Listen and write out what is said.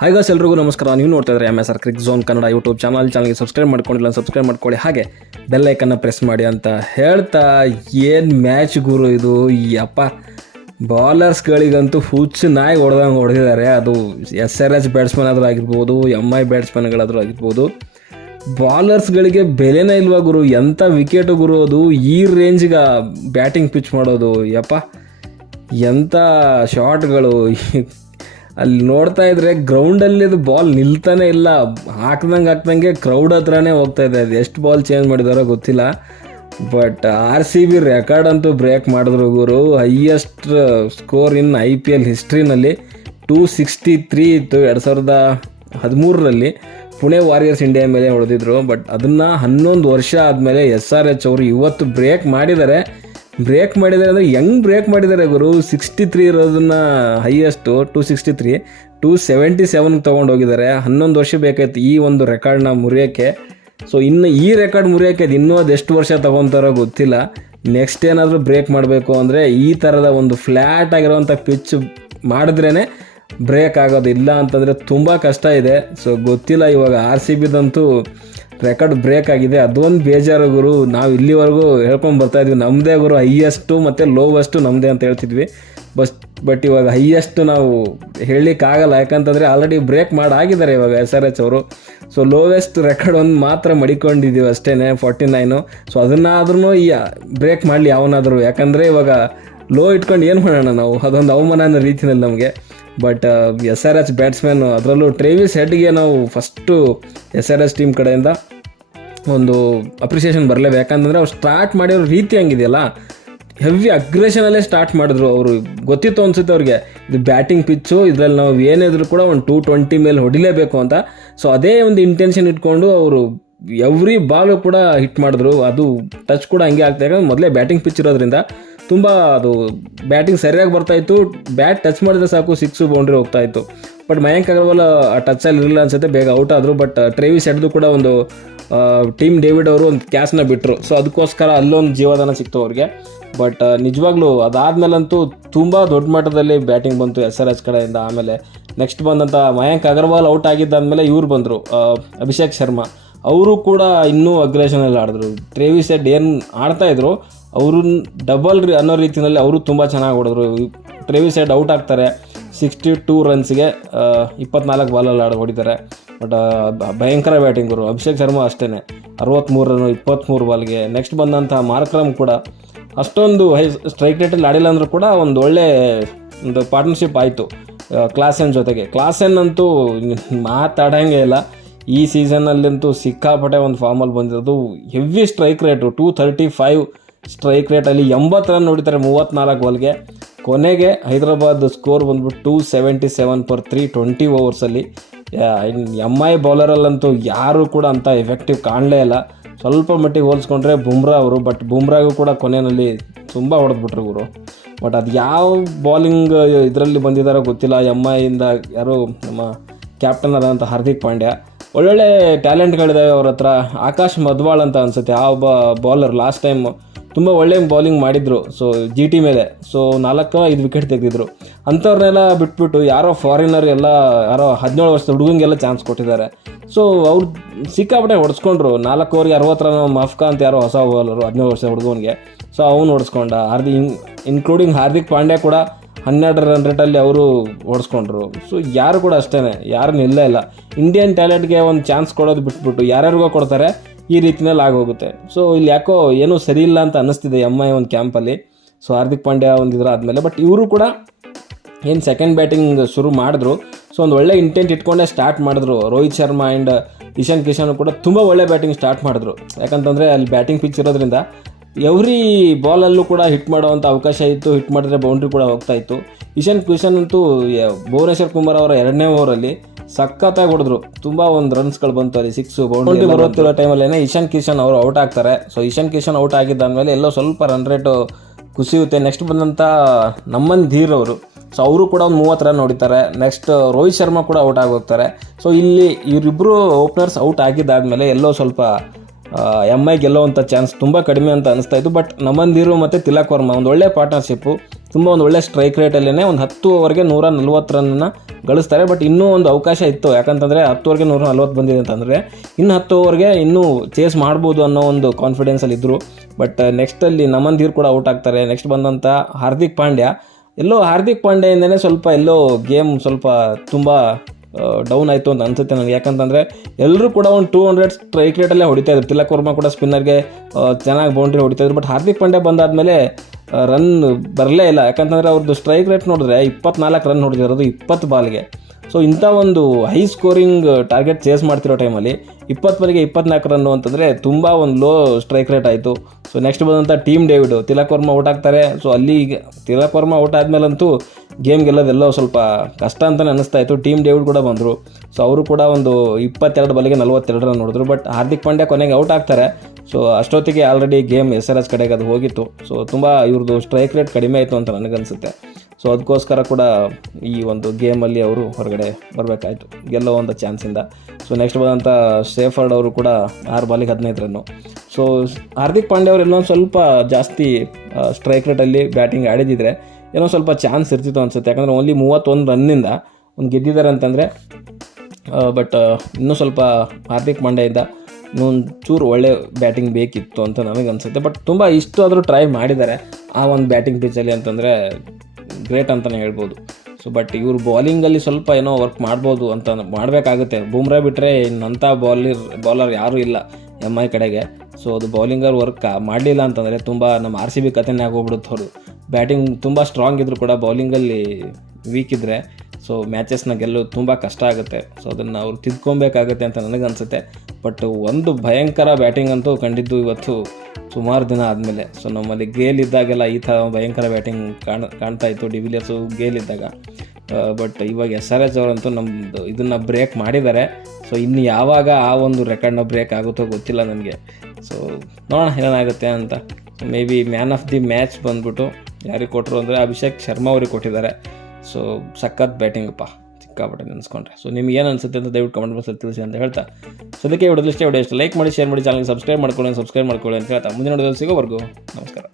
Hi guys ಎಲ್ರಿಗೂ ನಮಸ್ಕಾರ. ನೀವು ನೋಡ್ತಾ ಇದ್ದಾರೆ M S R crick zone Kannada YouTube channel ಚಾನಲ್ಗೆ ಸಬ್ಸ್ಕ್ರೈಬ್ ಮಾಡ್ಕೊಂಡಿಲ್ಲ ಸಬ್ಸ್ಕ್ರೈಬ್ ಮಾಡ್ಕೊಳ್ಳಿ. ಹಾಗೆ ಬೆಲ್ ಐಕನ್ನ ಪ್ರೆಸ್ ಮಾಡಿ ಅಂತ ಹೇಳ್ತಾ ಏನು ಮ್ಯಾಚ್ ಗುರು ಇದು? ಯಪ್ಪ ಬಾಲರ್ಸ್ಗಳಿಗಂತೂ ಹುಚ್ಚು ನಾಯಿ ಹೊಡೆದಂಗೆ ಹೊಡೆದಿದ್ದಾರೆ. ಅದು ಎಸ್ ಆರ್ ಎಸ್ ಬ್ಯಾಟ್ಸ್ಮನ್ ಆದರೂ ಆಗಿರ್ಬೋದು ಎಂ ಐ ಬ್ಯಾಟ್ಸ್ಮನ್ಗಳಾದರೂ ಆಗಿರ್ಬೋದು. ಬಾಲರ್ಸ್ಗಳಿಗೆ ಬೆಲೆನೇ ಇಲ್ವಾ ಗುರು? ಎಂಥ ವಿಕೆಟು ಗುರು ಅದು? ಈ ರೇಂಜ್ಗೆ ಬ್ಯಾಟಿಂಗ್ ಪಿಚ್ ಮಾಡೋದು. ಯಪ್ಪ ಎಂಥ ಶಾಟ್ಗಳು ಅಲ್ಲಿ ನೋಡ್ತಾ ಇದ್ರೆ ಗ್ರೌಂಡಲ್ಲಿ ಅದು ಬಾಲ್ ನಿಲ್ತಾನೆ ಇಲ್ಲ. ಹಾಕ್ದಂಗೆ ಹಾಕ್ದಂಗೆ ಕ್ರೌಡ್ ಹತ್ರನೇ ಹೋಗ್ತಾ ಇದೆ. ಅದು ಎಷ್ಟು ಬಾಲ್ ಚೇಂಜ್ ಮಾಡಿದಾರೋ ಗೊತ್ತಿಲ್ಲ. But R C B record ಅಂತೂ ಬ್ರೇಕ್ ಮಾಡಿದ್ರು ಗುರು. Highest score in I P L ಹಿಸ್ಟ್ರಿನಲ್ಲಿ two sixty three ಇತ್ತು ಎರಡು ಸಾವಿರದ ಹದಿಮೂರರಲ್ಲಿ ಪುಣೆ ವಾರಿಯರ್ಸ್ ಇಂಡಿಯಾ ಮೇಲೆ ಹೊಡೆದಿದ್ರು. ಬಟ್ ಅದನ್ನು ಹನ್ನೊಂದು ವರ್ಷ ಆದಮೇಲೆ ಎಸ್ ಆರ್ ಎಚ್ ಅವರು ಇವತ್ತು ಬ್ರೇಕ್ ಮಾಡಿದ್ದಾರೆ. ಬ್ರೇಕ್ ಮಾಡಿದ್ದಾರೆ ಅಂದರೆ ಹೆಂಗ್ ಬ್ರೇಕ್ ಮಾಡಿದ್ದಾರೆ ಗುರು. ಸಿಕ್ಸ್ಟಿ ತ್ರೀ ಇರೋದನ್ನ highest two sixty three two seventy ಸೆವೆನ್ಗೆ ತೊಗೊಂಡು ಹೋಗಿದ್ದಾರೆ. ಹನ್ನೊಂದು ವರ್ಷ ಬೇಕಾಯ್ತು ಈ ಒಂದು ರೆಕಾರ್ಡ್ನ ಮುರಿಯೋಕ್ಕೆ. ಸೊ ಇನ್ನು ಈ ರೆಕಾರ್ಡ್ ಮುರಿಯೋಕ್ಕೆ ಅದು ಇನ್ನೂ ಅದು ಎಷ್ಟು ವರ್ಷ ತೊಗೊತಾರೋ ಗೊತ್ತಿಲ್ಲ. ನೆಕ್ಸ್ಟ್ ಏನಾದರೂ ಬ್ರೇಕ್ ಮಾಡಬೇಕು ಅಂದರೆ ಈ ಥರದ ಒಂದು ಫ್ಲ್ಯಾಟ್ ಆಗಿರೋವಂಥ ಪಿಚ್ ಮಾಡಿದ್ರೇ ಬ್ರೇಕ್ ಆಗೋದು ಇಲ್ಲ ಅಂತಂದರೆ ತುಂಬ ಕಷ್ಟ ಇದೆ. ಸೊ ಗೊತ್ತಿಲ್ಲ ಇವಾಗ ಆರ್ ಸಿ ಬಿದಂತೂ ರೆಕಾರ್ಡ್ ಬ್ರೇಕ್ ಆಗಿದೆ. ಅದೊಂದು ಬೇಜಾರು ಗುರು. ನಾವು ಇಲ್ಲಿವರೆಗೂ ಹೇಳ್ಕೊಂಡು ಬರ್ತಾ ಇದ್ವಿ. ನಮ್ಮದೇ ಗುರು ಹೈಯೆಸ್ಟು ಮತ್ತು ಲೋವೆಸ್ಟು ನಮ್ಮದೇ ಅಂತ ಹೇಳ್ತಿದ್ವಿ. ಬಸ್ ಬಟ್ ಇವಾಗ ಹೈಯೆಸ್ಟ್ ನಾವು ಹೇಳಲಿಕ್ಕಾಗಲ್ಲ ಯಾಕಂತಂದರೆ ಆಲ್ರೆಡಿ ಬ್ರೇಕ್ ಮಾಡಾಗಿದ್ದಾರೆ ಇವಾಗ ಎಸ್ ಆರ್ ಎಚ್ ಅವರು. ಸೊ ಲೋವೆಸ್ಟ್ ರೆಕಾರ್ಡ್ ಒಂದು ಮಾತ್ರ ಮಡಿಕೊಂಡಿದ್ದೀವಿ ಅಷ್ಟೇ ಫಾರ್ಟಿ ನೈನು ಸೊ ಅದನ್ನಾದ್ರೂ ಈ ಬ್ರೇಕ್ ಮಾಡಲಿ ಯಾವನಾದರೂ. ಯಾಕಂದರೆ ಇವಾಗ ಲೋ ಇಟ್ಕೊಂಡು ಏನು ಮಾಡೋಣ ನಾವು? ಅದೊಂದು ಅವಮಾನ ಅನ್ನೋ ರೀತಿಯಲ್ಲಿ ನಮಗೆ. But S R H batsman ಅದರಲ್ಲೂ ಟ್ರೇವಿಸ್ ಹೆಡ್ಗೆ ನಾವು first S R H team ಕಡೆಯಿಂದ ಒಂದು ಅಪ್ರಿಸಿಯೇಷನ್ ಬರಲೇಬೇಕು. ಯಾಕಂತಂದರೆ ಅವ್ರು ಸ್ಟಾರ್ಟ್ ಮಾಡಿರೋ ರೀತಿ ಹಂಗಿದೆಯಲ್ಲ? ಹೆವಿ ಅಗ್ರೆಷನಲ್ಲೇ ಸ್ಟಾರ್ಟ್ ಮಾಡಿದ್ರು ಅವರು. ಗೊತ್ತಿತ್ತು ಅನಿಸುತ್ತೆ ಅವ್ರಿಗೆ. ಇದು ಬ್ಯಾಟಿಂಗ್ ಪಿಚ್ಚು ಇದರಲ್ಲಿ ನಾವು ಏನಿದ್ರು ಕೂಡ ಒಂದು ಟೂ ಟ್ವೆಂಟಿ ಮೇಲೆ ಹೊಡಿಲೇಬೇಕು ಅಂತ. ಸೊ ಅದೇ ಒಂದು ಇಂಟೆನ್ಷನ್ ಇಟ್ಕೊಂಡು ಅವರು ಎವ್ರಿ ಬಾಲು ಕೂಡ ಹಿಟ್ ಮಾಡಿದ್ರು. ಅದು ಟಚ್ ಕೂಡ ಹಂಗೆ ಆಗ್ತಾ ಯಾಕಂದ್ರೆ ಮೊದಲೇ ಬ್ಯಾಟಿಂಗ್ ಪಿಚ್ ಇರೋದ್ರಿಂದ ತುಂಬ ಅದು ಬ್ಯಾಟಿಂಗ್ ಸರಿಯಾಗಿ ಬರ್ತಾ ಇತ್ತು. ಬ್ಯಾಟ್ ಟಚ್ ಮಾಡಿದ್ರೆ ಸಾಕು ಸಿಕ್ಸು ಬೌಂಡ್ರಿ ಹೋಗ್ತಾ ಇತ್ತು. ಬಟ್ ಮಯಾಂಕ್ ಅಗರ್ವಾಲ್ ಆ ಟಚಲ್ಲಿ ಇರಲಿಲ್ಲ ಅನ್ಸುತ್ತೆ. ಬೇಗ ಔಟ್ ಆದರು. ಬಟ್ ಟ್ರೇವಿಸ್ ಎಡ್ದು ಕೂಡ ಒಂದು ಟೀಮ್ ಡೇವಿಡ್ ಅವರು ಒಂದು ಕ್ಯಾಶ್ನ ಬಿಟ್ಟರು ಸೊ ಅದಕ್ಕೋಸ್ಕರ ಅಲ್ಲೊಂದು ಜೀವದಾನ ಸಿಕ್ತು ಅವ್ರಿಗೆ. ಬಟ್ ನಿಜವಾಗ್ಲೂ ಅದಾದ್ಮೇಲಂತೂ ತುಂಬ ದೊಡ್ಡ ಮಟ್ಟದಲ್ಲಿ ಬ್ಯಾಟಿಂಗ್ ಬಂತು ಎಸ್ ಆರ್ ಎಸ್ ಕಡೆಯಿಂದ ಆಮೇಲೆ. ನೆಕ್ಸ್ಟ್ ಬಂದಂಥ ಮಯಾಂಕ್ ಅಗರ್ವಾಲ್ ಔಟ್ ಆಗಿದ್ದಾದಮೇಲೆ ಇವ್ರು ಬಂದರು ಅಭಿಷೇಕ್ ಶರ್ಮಾ. ಅವರು ಕೂಡ ಇನ್ನೂ ಅಗ್ರೇಷನಲ್ಲಿ ಆಡಿದ್ರು. ಟ್ರೇವಿಸ್ ಹೆಡ್ ಏನು ಆಡ್ತಾ ಇದ್ರು ಅವರು ಡಬಲ್ ಅನ್ನೋ ರೀತಿಯಲ್ಲಿ ಅವರು ತುಂಬ ಚೆನ್ನಾಗಿ ಹೊಡೆದ್ರು. ಟ್ರೇವಿಸ್ ಹೆಡ್ ಔಟ್ ಆಗ್ತಾರೆ. ಸಿಕ್ಸ್ಟಿ ಟೂ ರನ್ಸ್ಗೆ ಇಪ್ಪತ್ನಾಲ್ಕು ಬಾಲಲ್ಲಿ ಆಡಿ ಹೊಡಿತಾರೆ. ಬಟ್ ಭಯಂಕರ ಬ್ಯಾಟಿಂಗ್ ಗುರು. ಅಭಿಷೇಕ್ ಶರ್ಮಾ ಅಷ್ಟೇ ಅರವತ್ತ್ಮೂರು ರನ್ ಇಪ್ಪತ್ತ್ಮೂರು ಬಾಲ್ಗೆ. ನೆಕ್ಸ್ಟ್ ಬಂದಂಥ ಮಾರ್ಕ್ರಮ್ ಕೂಡ ಅಷ್ಟೊಂದು ಹೈ ಸ್ಟ್ರೈಕ್ ರೇಟಲ್ಲಿ ಆಡಿಲ್ಲ ಅಂದರೂ ಕೂಡ ಒಂದು ಒಳ್ಳೆ ಒಂದು ಪಾರ್ಟ್ನರ್ಶಿಪ್ ಆಯಿತು. ಕ್ಲಾಸೆನ್ ಜೊತೆಗೆ. ಕ್ಲಾಸೆನ್ ಅಂತೂ ಮಾತಾಡೋಂಗೆ ಇಲ್ಲ. ಈ ಸೀಸನ್ನಲ್ಲಂತೂ ಸಿಕ್ಕಾಪಟ್ಟೆ ಒಂದು ಫಾರ್ಮಲ್ಲಿ ಬಂದಿರೋದು. Heavy strike rate two thirty five strike ರೇಟಲ್ಲಿ ಎಂಬತ್ತು ರನ್ ನೋಡಿದ್ದಾರೆ ಮೂವತ್ತ್ನಾಲ್ಕು ಬಾಲ್ಗೆ. ಕೊನೆಗೆ ಹೈದರಾಬಾದ್ ಸ್ಕೋರ್ ಬಂದ್ಬಿಟ್ಟು two seventy seven per three twenty ಓವರ್ಸಲ್ಲಿ M I ಬೌಲರಲ್ಲಂತೂ ಯಾರೂ ಕೂಡ ಅಂಥ ಎಫೆಕ್ಟಿವ್ ಕಾಣಲೇ ಇಲ್ಲ. ಸ್ವಲ್ಪ ಮಟ್ಟಿಗೆ ಹೋಲಿಸ್ಕೊಂಡ್ರೆ ಬುಮ್ರಾ ಅವರು ಬಟ್ ಬುಮ್ರಾಗೂ ಕೂಡ ಕೊನೆಯಲ್ಲಿ ತುಂಬ ಹೊಡೆದ್ಬಿಟ್ರು ಇವರು. ಬಟ್ ಅದು ಯಾವ ಬೌಲಿಂಗ್ ಇದರಲ್ಲಿ ಬಂದಿದ್ದಾರೋ ಗೊತ್ತಿಲ್ಲ. ಎಂ ಐಯಿಂದ ಯಾರು ನಮ್ಮ ಕ್ಯಾಪ್ಟನ್ ಆದಂಥ ಹಾರ್ದಿಕ್ ಪಾಂಡ್ಯ. ಒಳ್ಳೊಳ್ಳೆ ಟ್ಯಾಲೆಂಟ್ಗಳಿದ್ದಾವೆ ಅವ್ರ ಹತ್ರ. ಆಕಾಶ್ ಮಧ್ವಾಳ್ ಅಂತ ಅನ್ಸುತ್ತೆ. ಆ ಒಬ್ಬ ಬೌಲರ್ ಲಾಸ್ಟ್ ಟೈಮ್ ತುಂಬ ಒಳ್ಳೆ ಬೌಲಿಂಗ್ ಮಾಡಿದ್ರು. ಸೊ ಜಿ ಟಿ ಮೇಲೆ. ಸೊ ನಾಲ್ಕು, ಐದು ವಿಕೆಟ್ ತೆಗೆದಿದ್ರು. ಅಂಥವ್ರನ್ನೆಲ್ಲ ಬಿಟ್ಬಿಟ್ಟು ಯಾರೋ ಫಾರಿನರ್ ಎಲ್ಲ, ಯಾರೋ ಹದಿನೇಳು ವರ್ಷದ ಹುಡುಗಂಗೆಲ್ಲ ಚಾನ್ಸ್ ಕೊಟ್ಟಿದ್ದಾರೆ. ಸೊ ಅವ್ರು ಸಿಕ್ಕಾಪಟ್ಟೆ ಹೊಡೆಸ್ಕೊಂಡ್ರು. ನಾಲ್ಕು ಓವರ್ಗೆ ಅರವತ್ತು ರನ್ ಮಫ್ಕಾ ಅಂತ ಯಾರೋ ಹೊಸ ಬೌಲರು ಹದಿನೇಳು ವರ್ಷದ ಹುಡುಗನಿಗೆ. ಸೊ ಅವನು ಹೊಡೆಸ್ಕೊಂಡ. ಹಾರ್ದಿಕ್ ಇನ್ಕ್ಲೂಡಿಂಗ್ ಹಾರ್ದಿಕ್ ಪಾಂಡ್ಯ ಕೂಡ ಹನ್ನೆರಡು ರನ್ ರೇಟಲ್ಲಿ ಅವರು ಓಡಿಸ್ಕೊಂಡ್ರು ಸೊ ಯಾರು ಕೂಡ ಅಷ್ಟೇ ಯಾರು ನಿಲ್ಲ ಇಲ್ಲ. ಇಂಡಿಯನ್ ಟ್ಯಾಲೆಂಟ್ಗೆ ಒಂದು ಚಾನ್ಸ್ ಕೊಡೋದು ಬಿಟ್ಬಿಟ್ಟು ಯಾರ್ಯಾರಿಗೋ ಕೊಡ್ತಾರೆ. ಈ ರೀತಿನಲ್ಲಿ ಆಗೋಗುತ್ತೆ. ಸೊ ಇಲ್ಲಿ ಯಾಕೋ ಏನೂ ಸರಿ ಇಲ್ಲ ಅಂತ ಅನ್ನಿಸ್ತಿದೆ ಎಂ ಐ ಒಂದು ಕ್ಯಾಂಪಲ್ಲಿ ಸೊ ಹಾರ್ದಿಕ್ ಪಾಂಡ್ಯ ಒಂದು ಇದ್ರ ಆದಮೇಲೆ ಬಟ್ ಇವರು ಕೂಡ ಏನು ಸೆಕೆಂಡ್ ಬ್ಯಾಟಿಂಗ್ ಶುರು ಮಾಡಿದ್ರು. ಸೊ ಒಂದು ಒಳ್ಳೆ ಇಂಟೆಂಟ್ ಇಟ್ಕೊಂಡೇ ಸ್ಟಾರ್ಟ್ ಮಾಡಿದ್ರು. ರೋಹಿತ್ ಶರ್ಮಾ ಆ್ಯಂಡ್ ಇಶಾನ್ ಕಿಶನ್ ಕೂಡ ತುಂಬ ಒಳ್ಳೆ ಬ್ಯಾಟಿಂಗ್ ಸ್ಟಾರ್ಟ್ ಮಾಡಿದ್ರು. ಯಾಕಂತಂದರೆ ಅಲ್ಲಿ ಬ್ಯಾಟಿಂಗ್ ಪಿಚ್ ಇರೋದ್ರಿಂದ ಎವ್ರಿ ಬಾಲಲ್ಲೂ ಕೂಡ ಹಿಟ್ ಮಾಡೋವಂಥ ಅವಕಾಶ ಇತ್ತು. ಹಿಟ್ ಮಾಡಿದ್ರೆ ಬೌಂಡ್ರಿ ಕೂಡ ಹೋಗ್ತಾ ಇತ್ತು. ಇಶಾನ್ ಕಿಶನ್ ಅಂತೂ ಭುವನೇಶ್ವರ್ ಕುಮಾರ್ ಅವರ ಎರಡನೇ ಓವರಲ್ಲಿ ಸಖತ್ತಾಗಿ ಹೊಡೆದ್ರು. ತುಂಬ ಒಂದು ರನ್ಸ್ಗಳು ಬಂತು ಅಲ್ಲಿ ಸಿಕ್ಸ್ ಬೌಂಡ್ರಿ ಬರುತ್ತಿರೋ ಟೈಮಲ್ಲೇ ಇಶಾನ್ ಕಿಶನ್ ಅವರು ಔಟ್ ಆಗ್ತಾರೆ. ಸೊ ಇಶಾನ್ ಕಿಶನ್ ಔಟ್ ಆಗಿದ್ದಾದ್ಮೇಲೆ ಎಲ್ಲೋ ಸ್ವಲ್ಪ ರನ್ ರೇಟು ಕುಸಿಯುತ್ತೆ. ನೆಕ್ಸ್ಟ್ ಬಂದಂಥ ನಮ್ಮನ್ ಧೀರ್ ಅವರು. ಸೊ ಅವರು ಕೂಡ ಒಂದು ಮೂವತ್ತು ರನ್ ಹೊಡಿತಾರೆ. ನೆಕ್ಸ್ಟ್ ರೋಹಿತ್ ಶರ್ಮಾ ಕೂಡ ಔಟ್ ಆಗೋಗ್ತಾರೆ. ಸೊ ಇಲ್ಲಿ ಇವರಿಬ್ಬರು ಓಪನರ್ಸ್ ಔಟ್ ಆಗಿದ್ದಾದಮೇಲೆ ಎಲ್ಲೋ ಸ್ವಲ್ಪ ಎಂ ಐ ಗೆಲ್ಲೋವಂಥ ಚಾನ್ಸ್ ತುಂಬ ಕಡಿಮೆ ಅಂತ ಅನಿಸ್ತಾ ಇತ್ತು. ಬಟ್ ನಮಂದಿರು ಮತ್ತು ತಿಲಕ್ ವರ್ಮಾ ಒಂದು ಒಳ್ಳೆ ಪಾರ್ಟ್ನರ್ಶಿಪ್ಪು ತುಂಬ ಒಂದು ಒಳ್ಳೆ ಸ್ಟ್ರೈಕ್ ರೇಟಲ್ಲೇ ಒಂದು ಹತ್ತು ಓವರ್ಗೆ ನೂರ ನಲ್ವತ್ತು ರನ್ನ ಗಳಿಸ್ತಾರೆ. ಬಟ್ ಇನ್ನೂ ಒಂದು ಅವಕಾಶ ಇತ್ತು. ಯಾಕಂತಂದರೆ ಹತ್ತುವರೆಗೆ ನೂರ ನಲ್ವತ್ತು ಬಂದಿದೆ ಅಂತಂದರೆ ಇನ್ನು ಹತ್ತು ಓವರ್ಗೆ ಇನ್ನೂ ಚೇಸ್ ಮಾಡ್ಬೋದು ಅನ್ನೋ ಒಂದು ಕಾನ್ಫಿಡೆನ್ಸಲ್ಲಿ ಇದ್ದರು ಬಟ್ ನೆಕ್ಸ್ಟಲ್ಲಿ ನಮನ್ ದೀರ್ ಕೂಡ ಔಟ್ ಆಗ್ತಾರೆ. ನೆಕ್ಸ್ಟ್ ಬಂದಂಥ ಹಾರ್ದಿಕ್ ಪಾಂಡ್ಯ. ಎಲ್ಲೋ ಹಾರ್ದಿಕ್ ಪಾಂಡ್ಯಯಿಂದನೇ ಸ್ವಲ್ಪ ಎಲ್ಲೋ ಗೇಮ್ ಸ್ವಲ್ಪ ತುಂಬ ಡೌನ್ ಆಯಿತು ಅಂತ ಅನ್ಸುತ್ತೆ ನನಗೆ ಯಾಕಂತಂದರೆ ಎಲ್ಲರೂ ಕೂಡ ಒಂದು ಟೂ ಹಂಡ್ರೆಡ್ ಸ್ಟ್ರೈಕ್ ರೇಟಲ್ಲೇ ಹೊಡಿತಾ ಇದ್ರು. ತಿಲಕ್ ವರ್ಮಾ ಕೂಡ ಸ್ಪಿನ್ನರ್ಗೆ ಚೆನ್ನಾಗಿ ಬೌಂಡ್ರಿ ಹೊಡಿತಾ ಇದ್ರು. ಬಟ್ ಹಾರ್ದಿಕ್ ಪಾಂಡ್ಯ ಬಂದಾದಮೇಲೆ ರನ್ ಬರಲೇ ಇಲ್ಲ. ಯಾಕಂತಂದರೆ ಅವ್ರದ್ದು ಸ್ಟ್ರೈಕ್ ರೇಟ್ ನೋಡಿದ್ರೆ ಇಪ್ಪತ್ನಾಲ್ಕು ರನ್ ಹೊಡೆದಿರೋದು ಇಪ್ಪತ್ತು ಬಾಲ್ಗೆ. ಸೊ ಇಂಥ ಒಂದು ಹೈ ಸ್ಕೋರಿಂಗ್ ಟಾರ್ಗೆಟ್ ಚೇಸ್ ಮಾಡ್ತಿರೋ ಟೈಮಲ್ಲಿ ಇಪ್ಪತ್ತು ಬಾಲಿಗೆ ಇಪ್ಪತ್ನಾಲ್ಕು ರನ್ನು ಅಂತಂದರೆ ತುಂಬ ಒಂದು ಲೋ ಸ್ಟ್ರೈಕ್ ರೇಟ್ ಆಯಿತು. ಸೊ ನೆಕ್ಸ್ಟ್ ಬಂದಂಥ Tim David Tilak Varma out ಆಗ್ತಾರೆ. ಸೊ ಅಲ್ಲಿ ಈಗ ತಿಲಕ್ ವರ್ಮಾ ಔಟ್ ಆದಮೇಲಂತೂ ಗೇಮ್ ಗೆಲ್ಲೋದೆಲ್ಲೋ ಸ್ವಲ್ಪ ಕಷ್ಟ ಅಂತಲೇ ಅನ್ನಿಸ್ತಾ ಇತ್ತು. ಟೀಮ್ ಡೇವಿಡ್ ಕೂಡ ಬಂದರು. ಸೊ ಅವರು ಕೂಡ ಒಂದು ಇಪ್ಪತ್ತೆರಡು ಬಾಲಿಗೆ ನಲ್ವತ್ತೆರಡು ರನ್ ನೋಡಿದ್ರು ಬಟ್ ಹಾರ್ದಿಕ್ ಪಾಂಡ್ಯ ಕೊನೆಗೆ ಔಟ್ ಆಗ್ತಾರೆ. ಸೊ ಅಷ್ಟೊತ್ತಿಗೆ already game S R S ಕಡೆಗೆ ಅದು ಹೋಗಿತ್ತು. ಸೊ ತುಂಬ ಇವ್ರದ್ದು ಸ್ಟ್ರೈಕ್ ರೇಟ್ ಕಡಿಮೆ ಆಯಿತು ಅಂತ ನನಗನ್ಸುತ್ತೆ. ಸೊ ಅದಕ್ಕೋಸ್ಕರ ಕೂಡ ಈ ಒಂದು ಗೇಮಲ್ಲಿ ಅವರು ಹೊರಗಡೆ ಬರಬೇಕಾಯ್ತು. ಗೆಲ್ಲೋ ಒಂದು ಚಾನ್ಸಿಂದ ಸೊ ನೆಕ್ಸ್ಟ್ ಬಂದಂಥ ಸೇಫರ್ಡ್ ಅವರು ಕೂಡ ಆರು ಬಾಲಿಗೆ ಹದಿನೈದು ರನ್ನು ಸೊ ಹಾರ್ದಿಕ್ ಪಾಂಡೆ ಅವರು ಎಲ್ಲೊಂದು ಸ್ವಲ್ಪ ಜಾಸ್ತಿ ಸ್ಟ್ರೈಕ್ ರೇಟಲ್ಲಿ ಬ್ಯಾಟಿಂಗ್ ಆಡಿದಿದ್ರೆ ಏನೋ ಸ್ವಲ್ಪ ಚಾನ್ಸ್ ಇರ್ತಿತ್ತು ಅನಿಸುತ್ತೆ. ಯಾಕಂದರೆ ಓನ್ಲಿ ಮೂವತ್ತೊಂದು ರನ್ನಿಂದ ಒಂದು ಗೆದ್ದಿದ್ದಾರೆ ಅಂತಂದರೆ ಬಟ್ ಇನ್ನೂ ಸ್ವಲ್ಪ ಹಾರ್ದಿಕ್ ಪಾಂಡ್ಯದಿಂದ ಇನ್ನೊಂದು ಒಳ್ಳೆ ಬ್ಯಾಟಿಂಗ್ ಬೇಕಿತ್ತು ಅಂತ ನನಗೆ ಅನಿಸುತ್ತೆ ಬಟ್ ತುಂಬ ಇಷ್ಟು ಆದರೂ ಟ್ರೈ ಮಾಡಿದ್ದಾರೆ. ಆ ಒಂದು ಬ್ಯಾಟಿಂಗ್ ಪಿಚ್ಚಲ್ಲಿ ಅಂತಂದರೆ ಗ್ರೇಟ್ ಅಂತಲೇ ಹೇಳ್ಬೋದು. ಸೊ ಬಟ್ ಇವರು ಬೌಲಿಂಗಲ್ಲಿ ಸ್ವಲ್ಪ ಏನೋ ವರ್ಕ್ ಮಾಡ್ಬೋದು ಅಂತ ಮಾಡಬೇಕಾಗುತ್ತೆ. ಬೂಮ್ರಾ ಬಿಟ್ಟರೆ ಇನ್ನಂಥ ಬೌಲಿರ್ ಬೌಲರ್ ಯಾರೂ ಇಲ್ಲ ಎಂ ಐ ಕಡೆಗೆ. ಸೊ ಅದು ಬೌಲಿಂಗರ್ ವರ್ಕ್ ಮಾಡಲಿಲ್ಲ ಅಂತಂದರೆ ತುಂಬ ನಮ್ಮ ಆರ್ ಸಿ ಬಿ ಕಥೆನೇ ಆಗೋಗ್ಬಿಡುತ್ತೆ ಅವರು ಬ್ಯಾಟಿಂಗ್ ತುಂಬ ಸ್ಟ್ರಾಂಗ್ ಇದ್ದರೂ ಕೂಡ ಬೌಲಿಂಗಲ್ಲಿ ವೀಕ್ ಇದ್ದರೆ ಸೊ ಮ್ಯಾಚಸ್ನ ಗೆಲ್ಲೋದು ತುಂಬ ಕಷ್ಟ ಆಗುತ್ತೆ. ಸೊ ಅದನ್ನು ಅವ್ರು ತಿದ್ಕೊಬೇಕಾಗುತ್ತೆ ಅಂತ ನನಗನ್ಸುತ್ತೆ. ಬಟ್ ಒಂದು ಭಯಂಕರ ಬ್ಯಾಟಿಂಗ್ ಅಂತೂ ಕಂಡಿದ್ದು ಇವತ್ತು ಸುಮಾರು ದಿನ ಆದಮೇಲೆ. ಸೊ ನಮ್ಮಲ್ಲಿ ಗೇಲ್ ಇದ್ದಾಗೆಲ್ಲ ಈ ಥರ ಭಯಂಕರ ಬ್ಯಾಟಿಂಗ್ ಕಾಣ, ಕಾಣ್ತಾ ಇತ್ತು ಡಿವಿಲಿಯರ್ಸು ಗೇಲ್ ಇದ್ದಾಗ. ಬಟ್ ಇವಾಗ ಎಸ್ ಆರ್ ಎಸ್ ಅವರಂತೂ ನಮ್ಮದು ಇದನ್ನು ಬ್ರೇಕ್ ಮಾಡಿದ್ದಾರೆ. ಸೊ ಇನ್ನು ಯಾವಾಗ ಆ ಒಂದು ರೆಕಾರ್ಡ್ನ ಬ್ರೇಕ್ ಆಗುತ್ತೋ ಗೊತ್ತಿಲ್ಲ ನನಗೆ. ಸೊ ನೋಡೋಣ ಏನಾಗುತ್ತೆ ಅಂತ. Maybe man of the match ಬಂದ್ಬಿಟ್ಟು ಯಾರಿಗೆ ಕೊಟ್ಟರು ಅಂದರೆ ಅಭಿಷೇಕ್ ಶರ್ಮಾ ಅವ್ರಿಗೆ ಕೊಟ್ಟಿದ್ದಾರೆ. ಸೊ ಸಖತ್ ಬ್ಯಾಟಿಂಗಪ್ಪ. ಸಿಕ್ಕಾಪಟ್ಟೆ ನೆನೆಸ್ಕೊಂಡ್ರೆ. ಸೊ ನಿಮ್ಗೆ ಏನು ಅನಿಸುತ್ತೆ ಅಂತ ದಯವಿಟ್ಟು ಕಮೆಂಟ್ ಬಾಕ್ಸಲ್ಲಿ ತಿಳಿಸಿ ಅಂತ ಹೇಳ್ತಾ. ಸದ್ಯಕ್ಕೆ ವಿಡಿಯೋದಲ್ಲಿ ಇಷ್ಟ ವಿಡಿಯೋ ಇಷ್ಟ ಲೈಕ್ ಮಾಡಿ ಶೇರ್ ಮಾಡಿ ಚಾನಲ್ಗೆ ಸಬ್ಸ್ಕ್ರೈಬ್ ಮಾಡ್ಕೊಳ್ಳಿ ಸಬ್ಸ್ಕ್ರೈಬ್ ಮಾಡ್ಕೊಳ್ಳಿ ಅಂತ ಹೇಳ್ತಾ. ಮುಂದಿನ ವಿಡಿಯೋದಲ್ಲಿ ಸಿಗೋವರೆಗೂ ನಮಸ್ಕಾರ.